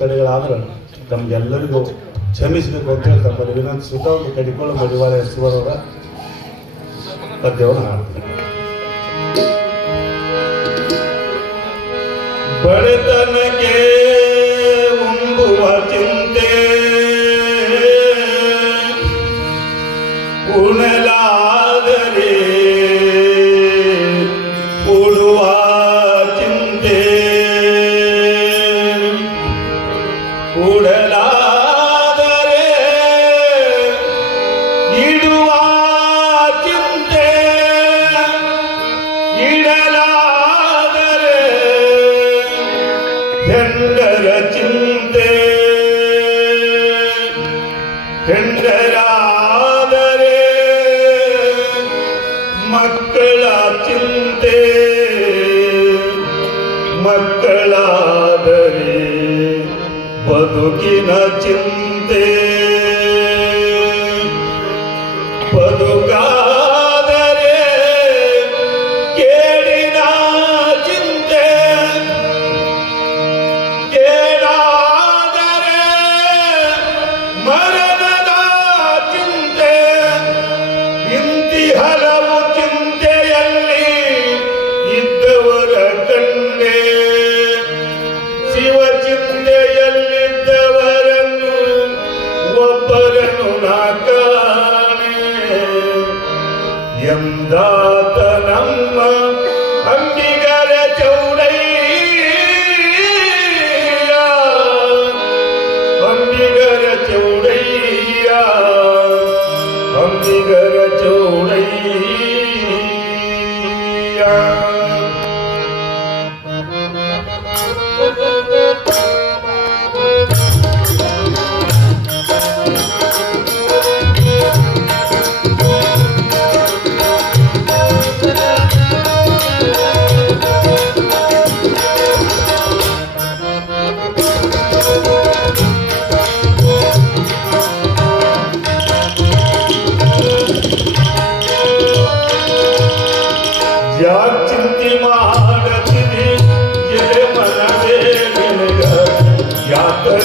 ತಡೆಗಳಾದ್ರೆ ನಮ್ಗೆಲ್ಲರಿಗೂ ಕ್ಷಮಿಸಬೇಕು ಅಂತ ಹೇಳಿ ತಮ್ಮಲ್ಲಿ ವಿನಂತಿಸುತ್ತಾ ಒಂದು ಕಡಿಕೊಳ್ಳ ಮಡಿವಾಳ ಎಸ್ವರವರ ಪದ್ಯವನ್ನು ಹಾಡ್ತಾರೆ. ಬಡತನಕ್ಕೆ ಉಂಬುವ ಚಿಂತೆ ಉಣಲಾದರೆ ಉಳುವ ಚಿಂತೆ ಉಡಲಾದರೆ ಇಡುವ ಚಿಂತೆ ಇಡಲಾದರೆ ಹೆಂಡರ ಚಿಂತೆ ಹೆಂಡರಾದರೆ ಮಕ್ಕಳ ಚಿಂತೆ ಮಕ್ಕಳಾದರೆ ಬದುಕಿನ ಚಿಂತೆ ಬದುಕಾದರೆ ಕೇಡಿನ ಚಿಂತೆ ಕೇಡಾದರೆ ಮರಣದ ಚಿಂತೆ ಇಂತಿ ಹಲವು ಚಿಂತೆಯಲ್ಲಿ ಇದ್ದವರ ಕಂಡೆ ಶಿವ ಚಿಂತೆಯಲ್ಲಿದ್ದವರನ್ನು ಒಬ್ಬರನ್ನು ನಾ ಕಾಣೆ ಎಂದಾತ ನಮ್ಮ ಅಂಬಿಗರ ಚೌಡಯ್ಯ ಅಂಬಿಗರ ಚೌಡಯ್ಯ ಅಂಬಿಗರ ಚೌಡಯ್ಯ. ಯಾಕೆ ಚಿಂತೆ ಮಾಡತೀನಿ ಎದೆ ಮನವೇ ನಿನಗ ಯಾಕರ